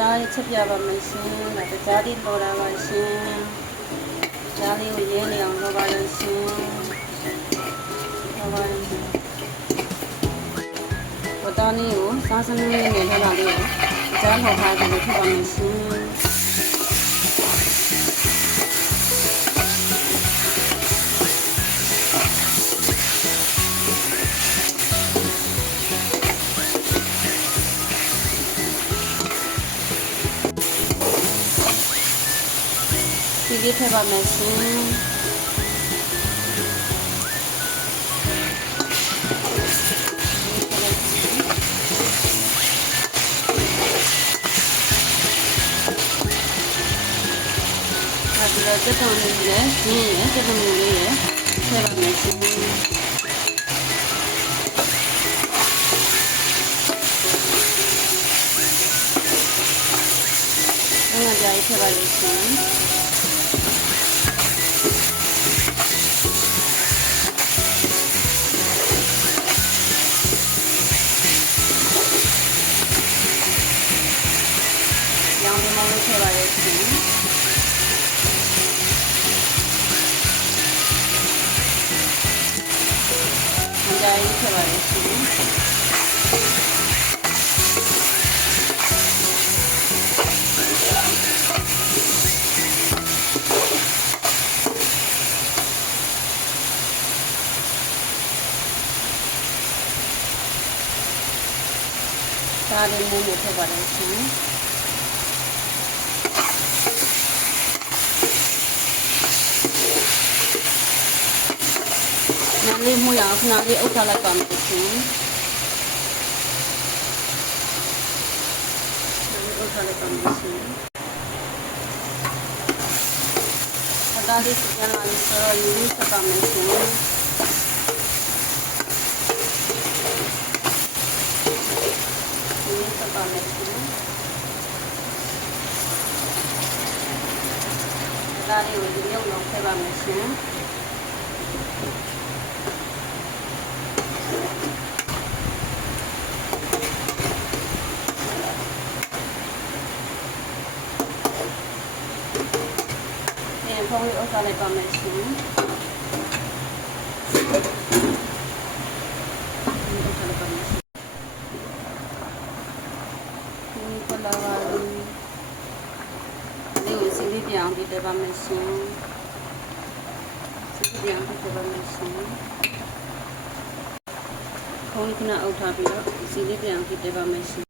တားချက်ပြပါမယ်ရှင်ဒါတကြားလေးပေါ်လာပါရှင်ကြားလေးကိုရင်းနေအောင်လုပ်ပါလို့ရှင်လုပ်ပါလို့ဝတားလေးကိုစားစနစ်လေးနဲ့လှလာလေးကိုကြားထောက်ထားပြီးထည့်ပါမယ်ရှင်ဒီလေးထည့်ပါမယ်ရှင်ဒီလိုတက်တော်လေးနဲ့ရင်းရတက်တော်လေးရထည့်ပါမယ်ရှင်ငါကြိုက်ထည့်ပါလို့ရှင်ရောင်ဒီမောင်လေးထည့်ပါရဲ့ရှင်ငါကြိုက်ထည့်ပါရဲ့ရှင်ဒါလေးမျိုးနဲ့ထည့်ပါတယ်ရှင်နားလေးမှုရအောင်ခဏလေးအုပ်ထားလိုက်ပါမယ်ရှင်အုပ်ထားလိုက်ပါမယ်ရှင်ဒါလေးစကြလာလေးဆိုတော့ယူစပါမယ်ရှင်ပါမယ်ရှင်ဒါလေးကိုဒီရုပ်လုံးထည့်ပါမယ်ရှင်ပြန်ဖုံးလေးအုပ်ထားလိုက်ပါမယ်ရှင်လာပါလေးကိုစီလေးပြောင်းပြီးတက်ပါမယ်ရှင်စီလေးပြောင်းပြီးတက်ပါမယ်ရှင်ခေါင်းလေးခဏအုပ်ထားပြီးတော့စီလေးပြောင်းပြီးတက်ပါမယ်ရှင်